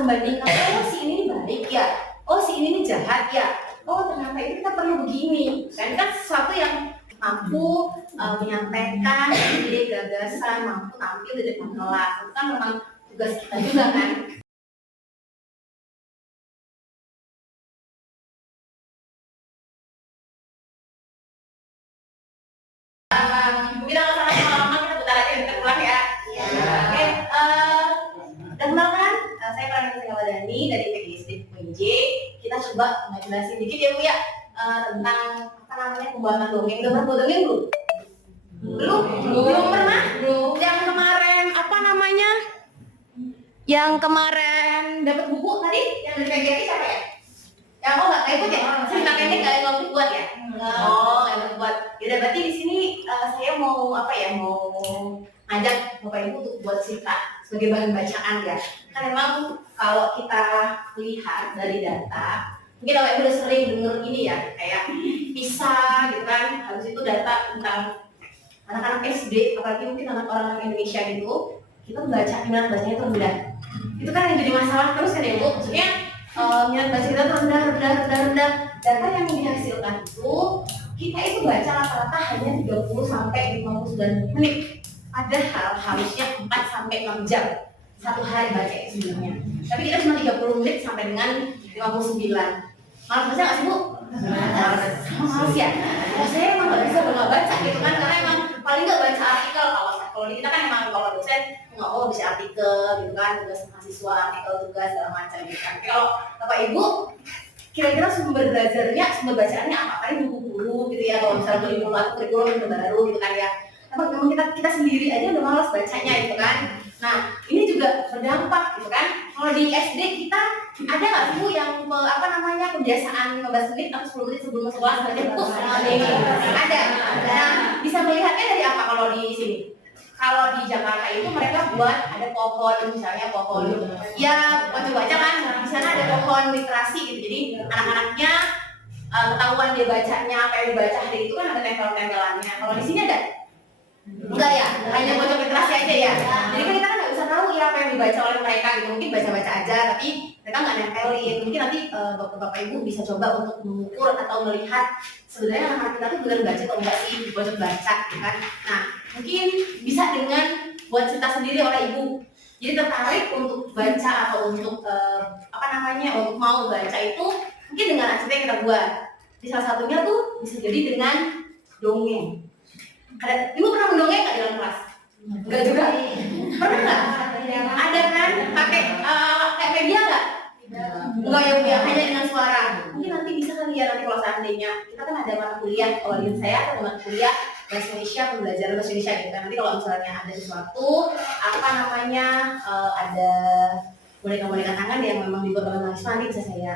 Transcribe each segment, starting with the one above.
membandingkan, oh si ini baik ya, oh si ini jahat ya, oh ternyata ini kita perlu begini. Dan kan sesuatu yang mampu menyampaikan ide gagasan, mampu tampil di depan kelas, itu kan memang tugas kita juga kan. Mungkin alasan lama kita bentar lagi kita pulang ya. Oke, dan saya Prananda Singgawadani dari PGSD UNJ. Kita coba ngejelasin dikit ya Bu ya tentang apa namanya pembuatan dongeng. Udah pernah buat dongeng belum? Belum pernah? Yang kemarin apa namanya? Yang kemarin dapat buku tadi yang dari PGRI siapa ya? Yang nggak ikut ya? Cerita pendek nggak yang buat ya? Oh, nggak buat. Ya berarti di sini saya mau apa ya? Mau ngajak Bapak Ibu untuk buat cerita sebagai bahan bacaan ya. Kan memang kalau kita lihat dari data, mungkin Bapak Ibu udah sering dengar ini ya, kayak PISA gitu kan. Habis itu data tentang anak-anak SD, apalagi mungkin anak orang Indonesia gitu, kita minat bacanya itu rendah. Itu kan yang jadi masalah terus kan ya Bu. Maksudnya minat baca kita rendah. Data yang dihasilkan itu kita itu baca rata-rata hanya 30 sampai 59 menit. Padahal harusnya 4 sampai 6 jam satu hari baca itu sebenarnya. Tapi kita cuma 30 menit sampai dengan 59. Malas baca nggak sih Bu? Malas ya. Saya emang nggak bisa baca gitu kan, karena emang paling nggak baca artikel. Kalau di kita kan emang kalau dosen nggak mau baca artikel gitu kan, tugas mahasiswa, artikel tugas segala macam gitu kan. Kalau Bapak Ibu kira-kira sumber belajarnya, sumber bacaannya apa? Paling buku guru gitu ya, kalau misalnya kurikulum yang terbaru gitu kan ya. Memang kita sendiri aja udah malas bacanya gitu kan. Nah ini juga berdampak gitu kan. Kalau di SD kita ada nggak Bu yang apa namanya kebiasaan 15 menit atau 10 menit sebelum masuk kelas baca buku? Ada. Nah bisa melihatnya dari apa kalau di sini? Kalau di Jakarta itu mereka buat ada pohon, misalnya pohon ya baca-baca kan, di sana ada pohon literasi gitu. Jadi anak-anaknya ketahuan dia bacanya, apa yang dibaca hari itu kan ada tempel-tempelannya. Kalau di sini ada? Enggak ya, hanya bocor literasi aja ya. Jadi kan kita kan nggak bisa tahu ya apa yang dibaca oleh mereka gitu. Mungkin baca-baca aja, tapi mereka nggak nempelin. Mungkin nanti bapak ibu bisa coba untuk mengukur atau melihat sebenarnya anak-anak kita tuh benar baca atau enggak sih di bocor baca, kan? Nah, mungkin bisa dengan buat cerita sendiri oleh ibu. Jadi tertarik untuk baca atau untuk apa namanya untuk mau baca itu mungkin dengan cerita yang kita buat. Di salah satunya tuh bisa jadi dengan dongeng. Ibu pernah mendongeng nggak dalam kelas? Enggak juga. Pernah nggak? Ada kan? Pakai kayak media nggak? Enggak ya Bu ya, hanya dengan suara. Mungkin nanti bisa kan ya nanti kalau seandainya kita kan ada mata kuliah, kalau di saya ada mata kuliah bahasa Indonesia, pembelajaran bahasa Indonesia gitu kan. Nanti kalau misalnya ada sesuatu apa namanya ada boneka-boneka tangan yang memang dibuat oleh mahasiswa, nanti bisa saya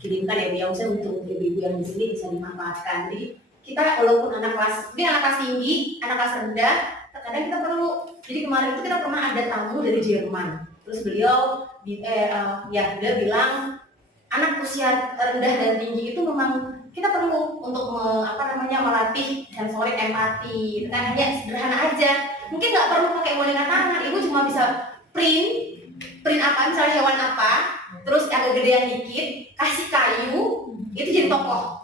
kirimkan ya Bu ya, misalnya untuk ibu-ibu yang di sini bisa dimanfaatkan. Jadi kita walaupun anak kelas tinggi, anak kelas rendah, terkadang kita perlu. Jadi kemarin itu kita pernah ada tamu dari Jerman. Terus beliau dia bilang anak usia rendah dan tinggi itu memang kita perlu untuk melatih sensorik empati. Kan hanya sederhana aja. Mungkin nggak perlu pakai boneka tangan. Ibu cuma bisa print apa, misalnya hewan apa, terus agak gedean dikit, kasih kayu, itu jadi tokoh.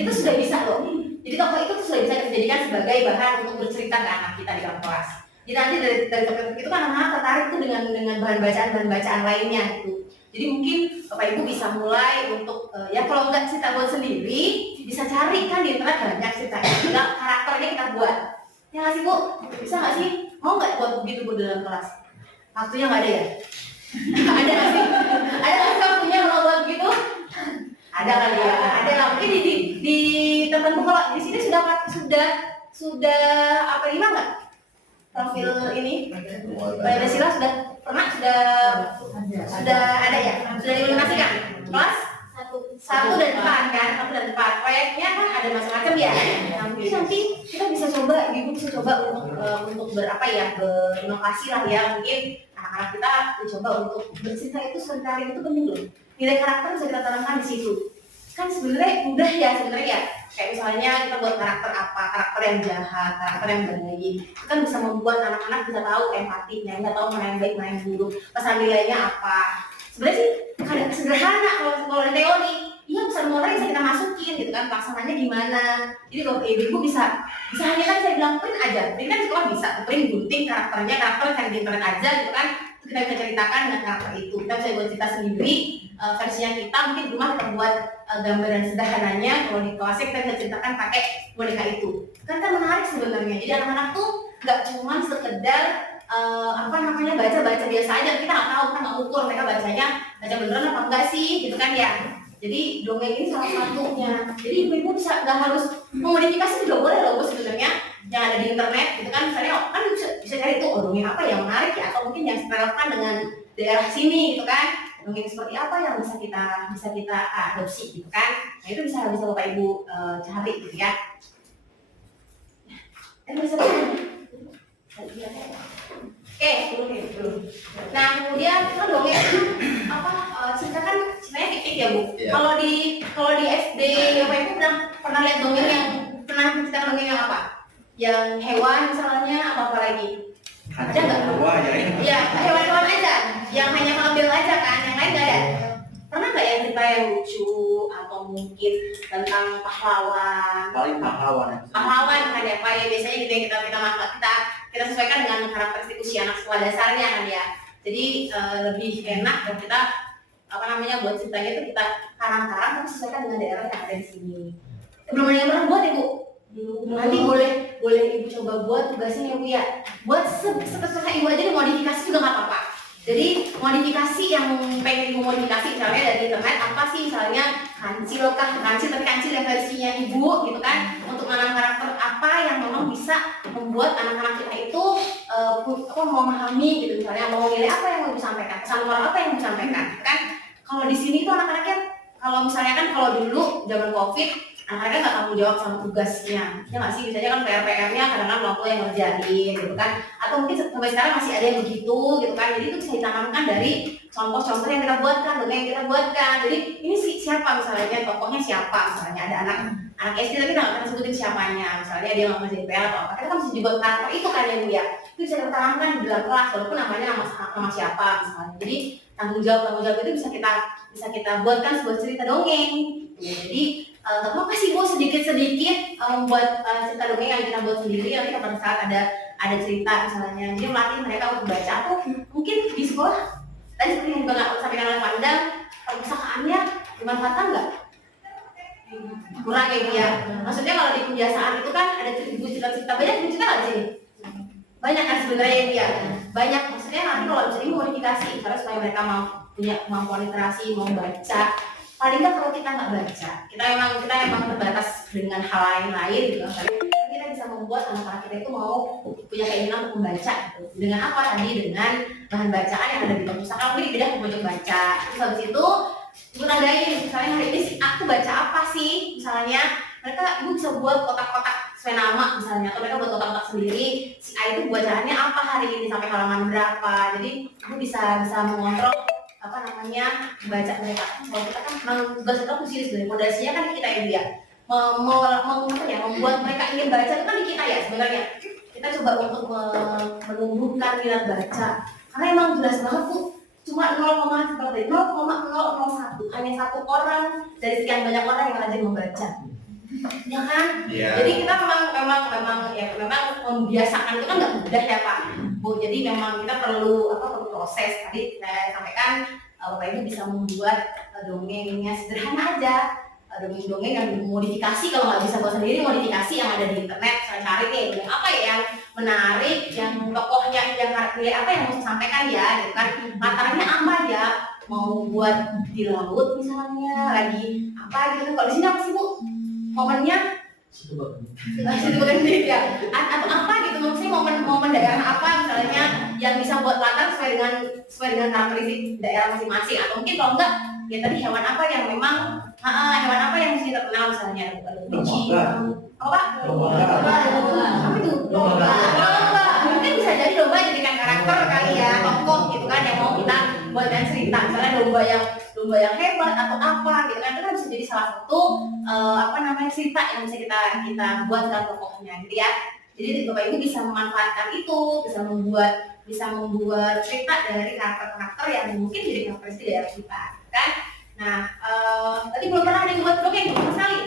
Itu sudah bisa loh. Jadi tokoh itu sudah bisa dijadikan sebagai bahan untuk bercerita ke anak kita di dalam kelas. Jadi nanti dari tokoh itu kan anak-anak tertarik tuh dengan bahan bacaan lainnya gitu. Jadi mungkin Bapak Ibu bisa mulai untuk ya kalau nggak cerita buat sendiri, bisa cari kan di internet banyak cerita. Tinggal karakternya kita buat. Ya nggak sih Bu? Bisa nggak sih? Mau nggak buat begitu Bu dalam kelas? Waktunya nggak ada ya? Ada nggak sih? Ada nggak sih waktunya kalau buat begitu? Ada kali ya, ada lah. Mungkin di tertentu kalau di sini sudah apa lima nggak profil ini? Pancasila sudah pernah sudah ada ya, sudah diimplementasikan kelas 1 dan 4 kan, 1 dan 4 proyeknya kan ada macam-macam ya. Nah, mungkin nanti kita bisa coba, ibu bisa coba untuk berinovasi lah ya. Mungkin anak-anak kita mencoba untuk bercerita itu sebentar itu penting loh. Nilai karakter bisa kita tanamkan di situ. Kan sebenarnya mudah ya sebenarnya. Kayak misalnya kita buat karakter apa, karakter yang jahat, karakter yang baik. Itu kan bisa membuat anak-anak bisa tahu empatinya, nggak tahu mana yang baik, mana yang buruk, pesan nilainya apa. sebenarnya sih kadang sederhana kalau di teori, iya pesan moral bisa kita masukin gitu kan, pelaksanaannya gimana. Jadi kalau ibu bisa hanya kan saya bilang print aja, print kan sekolah bisa print gunting karakternya, karakter cari di internet aja gitu kan, kita bisa ceritakan dengan karakter itu, kita bisa buat cerita sendiri versinya kita, mungkin di rumah kita buat gambaran sederhananya, kalau di kelasnya kita bisa ceritakan pakai boneka itu, kan menarik sebenarnya. Jadi anak-anak tuh nggak cuma sekedar baca biasa aja, kita nggak tahu, kita nggak ukur mereka bacanya baca beneran apa enggak sih gitu kan ya. Jadi dongeng ini salah satunya. Jadi ibu-ibu bisa nggak harus memodifikasi, juga boleh loh bu sebenarnya yang ada di internet gitu kan, misalnya kan bisa cari tuh dongeng apa yang menarik ya, atau mungkin yang relevan dengan daerah sini gitu kan, dongeng seperti apa yang bisa kita adopsi gitu kan. Nah itu bisa bapak ibu cari gitu ya. Oke, belum. Nah kemudian kan dongeng cerita kan sebenarnya fiktif ya bu. Yeah. Kalau di SD bapak ibu pernah lihat dongeng yang pernah cerita dongeng yang apa? Yang hewan misalnya apa lagi? Ada nggak? Ya hewan-hewan aja, yang hanya mengambil aja kan, yang lain nggak ada. Pernah nggak ya cerita yang lucu atau mungkin tentang pahlawan? Paling pahlawan kan ya pak ya, biasanya gitu ya kita sesuaikan dengan karakteristik usia anak sekolah dasarnya kan ya. Jadi lebih enak kalau kita buat ceritanya itu kita karang-karang tapi sesuaikan dengan daerah yang ada di sini. Belum ada yang pernah buat ya bu? Nanti boleh ibu coba buat tugasnya ya bu ya. Buat seterusnya ibu aja dimodifikasi juga nggak apa-apa. Jadi modifikasi yang pengen ibu modifikasi misalnya dari internet apa sih, misalnya kancil tapi kancil yang versinya ibu gitu kan, untuk menanam karakter apa yang memang bisa membuat anak-anak kita itu memahami gitu, misalnya mau nilai apa yang mau disampaikan, pesan moral apa yang mau disampaikan kan. Kalau di sini tuh anak-anaknya, kalau misalnya kan kalau dulu zaman covid anak-anaknya nggak tanggung jawab sama tugasnya ya nggak sih, biasanya kan PR-nya kadang-kadang orang tua yang ngerjain gitu kan, atau mungkin sampai sekarang masih ada yang begitu gitu kan. Jadi itu bisa ditanamkan dari contoh-contoh yang kita buatkan, dongeng yang kita buatkan. Jadi ini siapa misalnya, tokohnya siapa, misalnya ada anak SD tapi nggak akan sebutin siapanya, misalnya dia nggak ngerjain PR atau apa, kita kan mesti juga karakter itu kan ya bu ya, itu bisa kita tanamkan di dalam kelas walaupun namanya nama siapa misalnya. Jadi tanggung jawab itu bisa kita buatkan sebuah cerita dongeng ya. Jadi apa sih bu, sedikit membuat cerita dongeng yang kita buat sendiri, nanti pada saat ada cerita misalnya, jadi melatih mereka untuk baca. Atau mungkin di sekolah tadi seperti yang juga sampaikan oleh Pandang, perpustakaannya dimanfaatkan nggak? Kurang ya bu ya. Maksudnya kalau di kebiasaan itu kan ada cerita banyak cerita nggak di sini? Banyak kan sebenarnya ya bu ya. Banyak, maksudnya nanti kalau bisa ini modifikasi karena supaya mereka mau punya kemampuan literasi, mau baca. Paling nggak kalau kita nggak baca, kita emang terbatas dengan hal lain gitu. Kita bisa membuat anak-anak kita itu mau punya keinginan untuk membaca gitu. Dengan apa tadi? Dengan bahan bacaan yang ada di perpustakaan, mungkin dipindah ke pojok baca. Terus habis itu ibu tandain, misalnya hari ini si aku baca apa sih? Misalnya ibu bisa buat kotak-kotak sesuai nama misalnya, atau mereka buat kotak-kotak sendiri. Si A itu bacaannya apa hari ini sampai halaman berapa? Jadi ibu bisa mengontrol baca mereka. Kalau kita kan tugas kita khusus sebenarnya, fondasinya kan kita ya dia membuat mereka ingin baca itu kan di kita ya sebenarnya. Kita coba untuk menumbuhkan minat baca, karena emang jelas banget tuh cuma 0,01 hanya satu orang dari sekian banyak orang yang rajin membaca ya kan. Jadi kita memang membiasakan itu kan nggak mudah ya Pak Bu. Jadi memang kita perlu proses. Tadi saya sampaikan Bapak Ibu bisa membuat dongengnya sederhana aja, dongeng-dongeng yang dimodifikasi. Kalau nggak bisa buat sendiri, modifikasi yang ada di internet. Saya cari nih dongeng apa ya yang menarik, yang tokohnya yang karakternya apa yang mau saya sampaikan ya gitu kan, latarnya apa ya, mau buat di laut misalnya, lagi apa gitu. Kalau di sini apa sih Bu momennya? Situ bagian ya, atau apa gitu, maksudnya momen daerah apa misalnya yang bisa buat latar sesuai dengan karakteristik daerah masing-masing. Atau mungkin kalau enggak ya tadi hewan apa yang memang hewan apa yang mesti terkenal misalnya, kucing apa itu domba, mungkin bisa jadi domba jadikan karakter kali ya, tokoh gitu kan yang mau kita buatkan cerita, misalnya domba yang hebat atau apa gitu kan, itu kan bisa jadi salah satu cerita yang bisa kita buatkan tokohnya gitu ya. Jadi Bapak Ibu bisa memanfaatkan itu, bisa membuat cerita dari karakter-karakter yang mungkin jadi karakteristik daerah kita, kan? Nah, tadi belum pernah ada yang buat dongeng, belum sekali.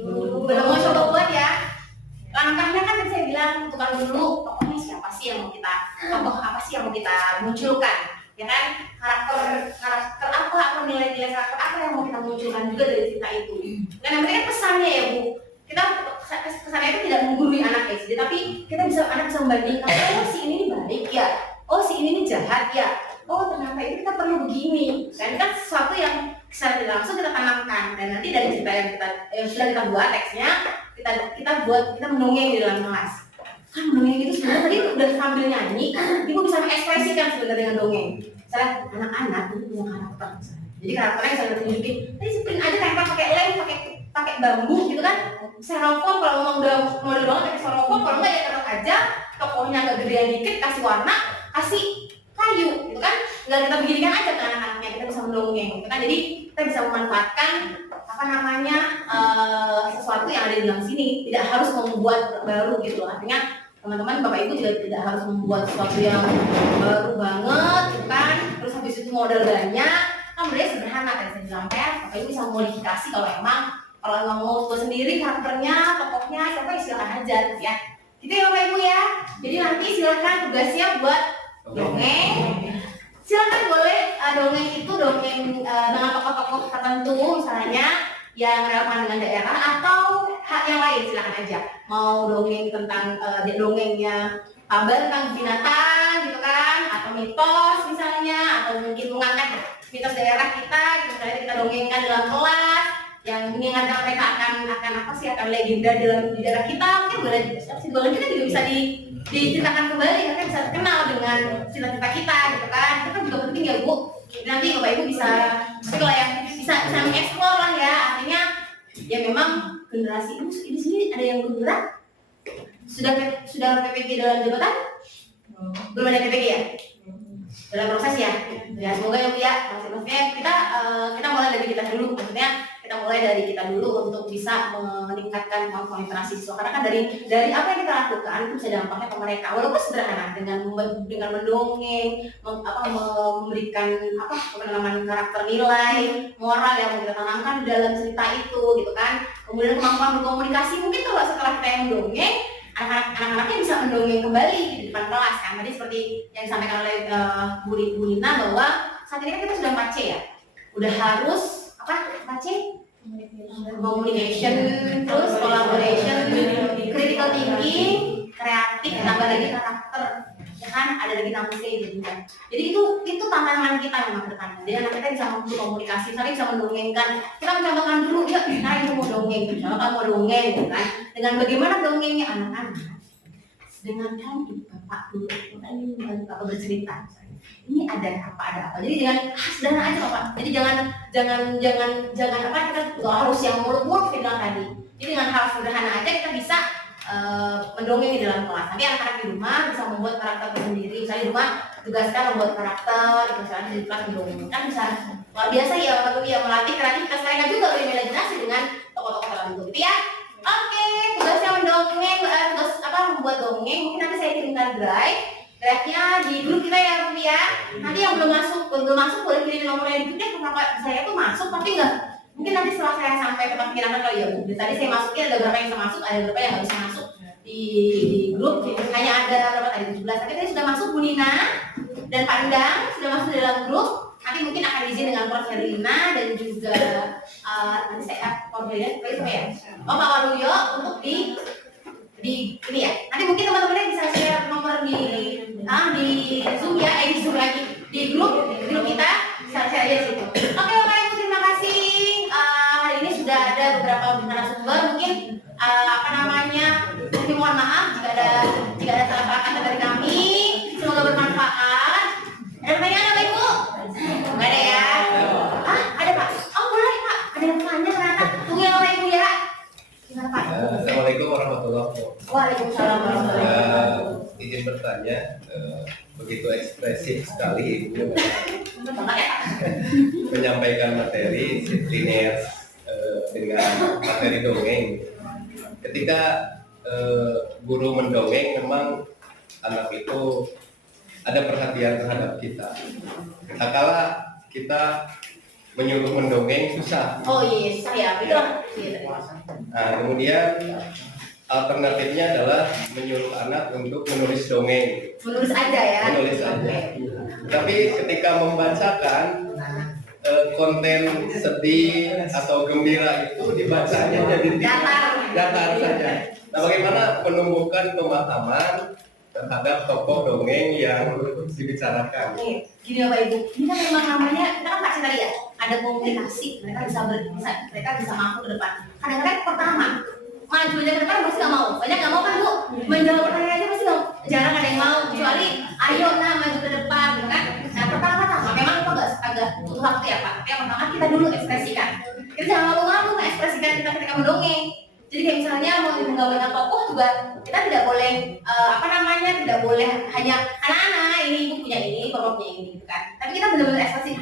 Belum mau coba buat ya. Langkahnya kan saya bilang tentukan dulu tokohnya siapa sih yang mau kita, tokoh apa sih yang mau kita munculkan, ya kan? Karakter apa atau nilai-nilai karakter apa yang mau kita munculkan juga dari cerita itu. Dan yang penting kan pesannya ya Bu. Kita kesannya itu tidak menggurui anak SD, tapi anak bisa membandingkan, oh si ini baik ya, oh si ini jahat ya, oh ternyata itu kita perlu begini. Dan kan sesuatu yang secara tidak langsung kita tanamkan, dan nanti dari cerita yang sudah kita buat teksnya, kita mendongeng di dalam kelas. Kan mendongeng itu sebenarnya tadi udah sambil nyanyi, ibu bisa mengekspresikan sebenarnya dengan dongeng. Misalnya anak-anak itu punya karakter, jadi karakternya bisa ditunjukin. Tadi sprint aja tempel pakai lem, pakai bambu gitu kan. Styrofoam kalau memang udah model banget pakai styrofoam, kalau enggak ya taruh aja, tokohnya agak gedean dikit, kasih warna, kasih kayu gitu kan. Nggak kita beginikan aja ke anak-anaknya, kita bisa mendongeng gitu kan. Jadi kita bisa memanfaatkan sesuatu yang ada di dalam sini, tidak harus membuat baru gitu. Artinya teman-teman Bapak Ibu juga tidak harus membuat sesuatu yang baru banget gitu kan. Terus habis itu modal banyak, kan sebenarnya sederhana kan saya bilang, Bapak Ibu bisa modifikasi kalau emang mau buat sendiri karakternya, tokohnya siapa ya silakan aja ya. Gitu ya Bapak Ibu ya. Jadi nanti silakan tugasnya buat dongeng. Silakan boleh dongeng itu dengan tokoh-tokoh tertentu misalnya yang relevan dengan daerah atau hak yang lain, silakan aja. Mau dongeng tentang dongengnya kabar tentang binatang gitu kan, atau mitos misalnya, atau mungkin mengangkat mitos daerah kita gitu, misalnya kita dongengkan dalam kelas yang mengingatkan mereka akan legenda di daerah kita. Mungkin boleh kita juga bisa diceritakan kembali, mereka bisa terkenal dengan cerita-cerita kita gitu kan. Itu kan juga penting ya Bu. Nanti Bapak Ibu bisa mengeksplor lah ya. Artinya ya memang generasi ini sini ada yang bergerak. Sudah PPG dalam jabatan? Belum ada PPG ya? Dalam proses ya? Ya semoga ya Bu ya. Maksudnya kita mulai dari kita dulu. Maksudnya kita mulai dari kita dulu untuk bisa meningkatkan kemampuan literasi siswa. Karena kan dari apa yang kita lakukan itu bisa dampaknya ke mereka. Walaupun sederhana dengan mendongeng, memberikan penanaman karakter nilai, moral yang kita tanamkan di dalam cerita itu, gitu kan. Kemudian kemampuan berkomunikasi, mungkin kalau setelah kita yang mendongeng, anak-anaknya bisa mendongeng kembali di depan kelas kan. Tadi seperti yang disampaikan oleh Bu Lina bahwa saat ini kan kita sudah 4C ya. Udah harus 4C? Communication, terus collaboration, critical thinking, kreatif, tambah lagi karakter, ya kan, ada lagi 6C jadinya. Jadi itu tantangan kita memang ke depan. Jadi anak kita bisa komunikasi, misalnya bisa mendongengkan. Kita mencontohkan dulu, ya kita itu mau dongeng, misalnya kamu mau dongeng, gitu kan. Dengan bagaimana dongengnya anak-anak? Dengan kan Bapak dulu, kita ingin Bapak bercerita. Ini ada apa. Jadi sederhana aja Bapak. Jadi jangan kita nggak harus yang muluk-muluk kita bilang tadi. Jadi dengan hal sederhana aja kita bisa mendongeng di dalam kelas. Nanti anak-anak di rumah bisa membuat karakter sendiri. Misalnya di rumah tugaskan membuat karakter, misalnya di kelas mendongeng kan bisa luar biasa ya Bapak Ibu ya, melatih kreativitas mereka juga berimajinasi dengan tokoh-tokoh tertentu gitu ya. Oke, tugasnya mendongeng, membuat dongeng. Mungkin nanti saya kirimkan drive-nya di grup kita ya Bu ya. Nanti yang belum masuk boleh kirim nomornya di grupnya, kenapa saya tuh masuk tapi enggak. Mungkin nanti setelah saya sampai ke tempat pengiriman kali ya Bu. Tadi saya masukin ada beberapa yang bisa masuk, ada beberapa yang nggak bisa masuk di grup. Hanya ada berapa tadi 17. Tapi tadi sudah masuk Bu Nina dan Pak Endang sudah masuk dalam grup. Nanti mungkin akan izin dengan Prof Herlina dan juga nanti saya Prof Herlina ya. Pak Waluyo untuk di ini ya. Nanti mungkin teman-temannya bisa share nomor di Zoom ya, di Zoom lagi di grup kita, share aja di situ. Oke Bapak Ibu, terima kasih. Hari ini sudah ada beberapa narasumber, mungkin mungkin mohon maaf jika ada salah kata dari kami. Semoga bermanfaat. Ada pertanyaan Bapak Ibu? Nggak ada ya? Ada Pak? Oh boleh Pak. Ada yang tanya ternyata. Tunggu ya Bapak Ibu ya. Gimana Pak? Assalamualaikum warahmatullahi wabarakatuh. Waalaikumsalam warahmatullahi wabarakatuh. Izin bertanya, begitu ekspresif sekali Ibu menyampaikan materi linear dengan materi dongeng. Ketika guru mendongeng memang anak itu ada perhatian terhadap kita. Tak kala kita menyuruh mendongeng susah. Oh iya, susah ya, betul. Nah, kemudian alternatifnya adalah menyuruh anak untuk menulis dongeng. Menulis aja ya. Menulis aja. Tapi ketika membacakan konten sedih atau gembira itu dibacanya jadi datar saja. Nah, bagaimana menumbuhkan pemahaman terhadap tokoh dongeng yang dibicarakan? Oke, gini Bapak Ibu, ini kan memang namanya kita kan kasih tadi ya, ada komunikasi, mereka bisa mampu ke depan. Kadang-kadang pertama maju aja ke depan pasti nggak mau, banyak nggak mau kan Bu, menjawab pertanyaan aja pasti nggak, jarang ada yang mau, kecuali ayo nah maju ke depan, gitu kan? Nah pertama memang itu agak butuh waktu ya Pak. Tapi yang pertama kita dulu ekspresikan, kita jangan malu-malu mengekspresikan kita ketika mendongeng. Jadi kayak misalnya mau menggambarkan tokoh juga kita tidak boleh tidak boleh hanya anak-anak ini ibu punya ini bapak punya ini gitu kan. Tapi kita benar-benar ekspresi.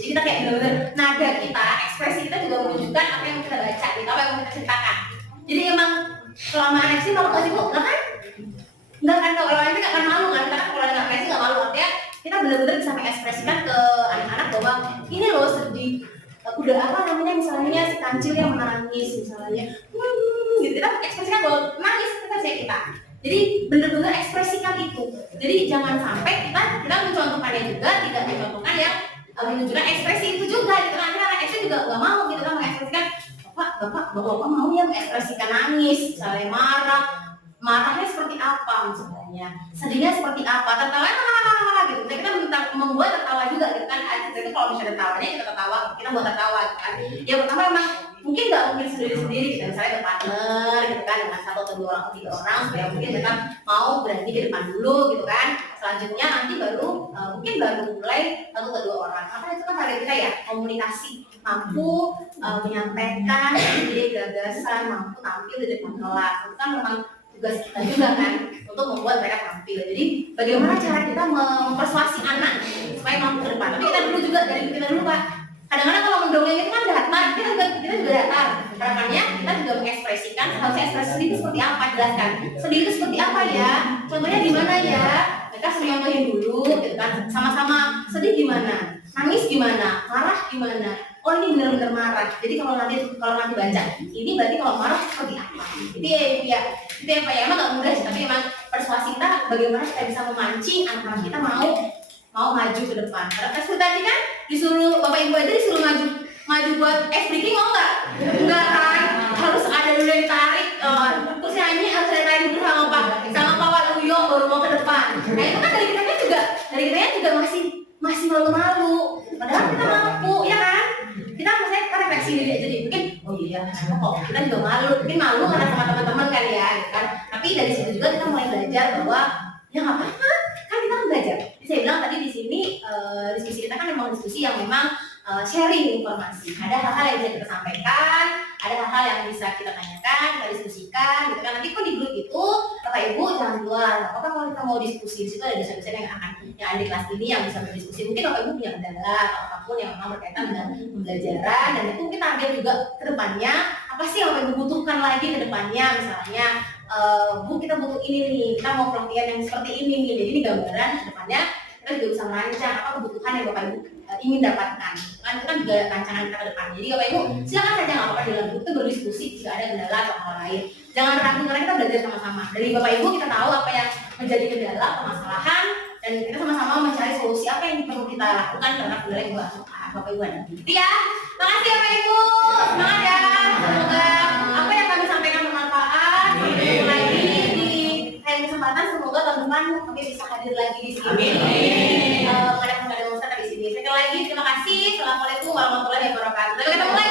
Jadi kita kayak benar-benar nada kita, ekspresi kita juga menunjukkan apa yang kita baca, gitu, apa yang kita ceritakan. Jadi emang selama aneksi malu nggak sih Bu? Nggak kan? Nggak kan, kalau orang itu nggak akan malu kan? Karena kalau dengan aneksi nggak malu, artinya kita benar-benar bisa mengekspresikan ke anak-anak bahwa ini loh sedih. Udah misalnya si kancil yang menangis misalnya, gitu kita ekspresikan bahwa nangis kita. Jadi benar-benar ekspresikan itu. Jadi jangan sampai kita mencontohkannya juga tidak mencontohkan yang menunjukkan ekspresi itu juga. Gitu kan anak SD juga nggak mau gitu kan mengekspresikan bapak mau ya mengekspresikan nangis, misalnya marahnya seperti apa misalnya, sedihnya seperti apa, tertawa gitu. Nah, kita membuat tertawa juga gitu kan. Jadi kalau misalnya tertawanya kita buat tertawa gitu kan. Yang pertama memang mungkin nggak mungkin sendiri-sendiri, kita misalnya berpartner gitu kan dengan 1 atau 2 orang atau 3 orang supaya mungkin kita mau berani di depan dulu gitu kan. Selanjutnya nanti baru mulai 1 atau 2 orang. Karena itu kan target kita ya, komunikasi, mampu menyampaikan ide gagasan, mampu tampil di depan kelas. Itu kan memang tugas kita juga kan untuk membuat mereka tampil. Jadi bagaimana cara kita mempersuasi anak supaya mampu ke depan. Tapi kita dulu juga dari kita dulu Pak. Kadang-kadang kalau mendongeng itu kan datar, kita juga datar. Harapannya kita juga mengekspresikan seharusnya ekspresi sedih itu seperti apa, jelaskan. Sedih itu seperti apa ya? Contohnya di mana ya? Mereka contohin dulu gitu kan. Sama-sama sedih gimana? Nangis gimana? Marah gimana? Oh ini benar-benar marah. Jadi kalau nanti baca, ini berarti kalau marah seperti apa? Itu ya Pak ya, emang nggak mudah sih, tapi emang persuasi kita bagaimana kita bisa memancing anak-anak kita mau maju ke depan. Karena seperti tadi kan disuruh Bapak Ibu aja disuruh maju buat breaking mau nggak? Enggak kan? Harus ada dulu yang ditarik. Terus nyanyi harus ada tarik dulu sama Pak Waluyo baru mau ke depan. Nah itu kan dari kitanya juga masih malu-malu. Padahal kita mampu, ya kan? Kita refleksi diri aja deh. Mungkin oh iya, kok kita juga mungkin malu karena sama teman-teman kan ya, gitu kan. Tapi dari situ juga kita mulai belajar bahwa ya nggak apa-apa, kan kita belajar. Jadi saya bilang tadi di sini diskusi kita kan memang diskusi yang memang sharing informasi. Ada hal-hal yang bisa kita sampaikan, ada hal-hal yang bisa kita tanyakan, kita diskusikan, gitu kan. Nanti kok di grup itu Bapak Ibu jangan keluar. Apakah kalau kita mau diskusi di situ ada dosen-dosen yang ada di kelas ini yang bisa berdiskusi. Mungkin Bapak Ibu punya kendala atau apapun yang memang berkaitan dengan pembelajaran, dan itu kita ambil juga ke depannya. Apa sih yang Bapak Ibu butuhkan lagi ke depannya? Misalnya Bu kita butuh ini nih, kita mau pelatihan yang seperti ini nih. Jadi ini gambaran ke depannya kita juga bisa merancang apa kebutuhan yang Bapak Ibu ingin dapatkan. Kan itu kan juga rancangan kita ke depan. Jadi Bapak Ibu silakan saja nggak apa-apa di dalam grup itu berdiskusi jika ada kendala atau hal lain. Jangan ragu karena kita belajar sama-sama. Dari Bapak Ibu kita tahu apa yang menjadi kendala, permasalahan, dan kita sama-sama mencari solusi apa yang perlu kita lakukan terhadap kendala yang Bapak Ibu ada. Itu ya. Makasih Bapak Ibu. Semangat ya. Semoga apa yang kami sampaikan bermanfaat. Sampai ketemu lagi di lain kesempatan. Semoga teman-teman kami bisa hadir lagi di sini. Ada Ustaz di sini. Sekali lagi terima kasih. Assalamualaikum warahmatullahi wabarakatuh. Sampai ketemu lagi.